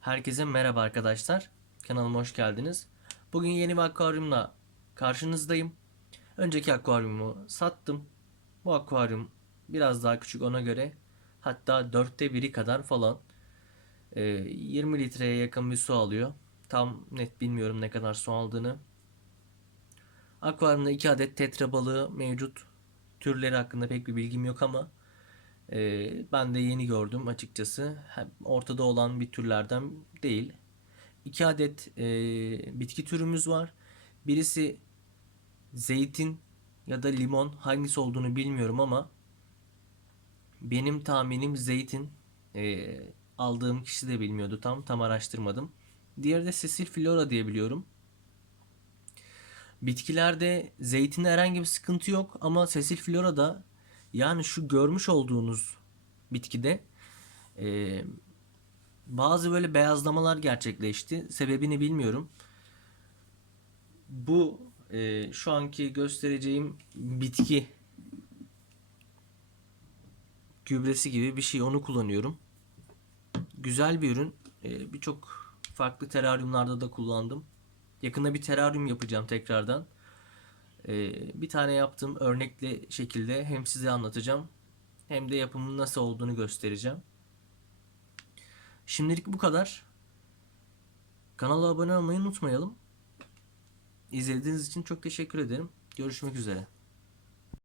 Herkese merhaba arkadaşlar. Kanalıma hoş geldiniz. Bugün yeni bir akvaryumla karşınızdayım. Önceki akvaryumu sattım. Bu akvaryum biraz daha küçük ona göre. Hatta dörtte biri kadar falan. Ee, 20 litreye yakın bir su alıyor. Tam net bilmiyorum ne kadar su aldığını. Akvaryumda 2 adet tetra balığı mevcut. Türleri hakkında pek bir bilgim yok ama ee, ben de yeni gördüm açıkçası. Ortada olan bir türlerden değil. İki adet e, bitki türümüz var. Birisi zeytin ya da limon hangisi olduğunu bilmiyorum ama benim tahminim zeytin. Ee, aldığım kişi de bilmiyordu tam tam araştırmadım. Diğeri de Cecil flora diye biliyorum. Bitkilerde zeytinde herhangi bir sıkıntı yok ama Cecil flora'da yani şu görmüş olduğunuz bitkide e, bazı böyle beyazlamalar gerçekleşti. Sebebini bilmiyorum. Bu e, şu anki göstereceğim bitki gübresi gibi bir şey onu kullanıyorum. Güzel bir ürün. E, Birçok farklı teraryumlarda da kullandım. Yakında bir teraryum yapacağım tekrardan. Ee, bir tane yaptığım örnekli şekilde hem size anlatacağım hem de yapımının nasıl olduğunu göstereceğim. Şimdilik bu kadar. Kanala abone olmayı unutmayalım. İzlediğiniz için çok teşekkür ederim. Görüşmek üzere.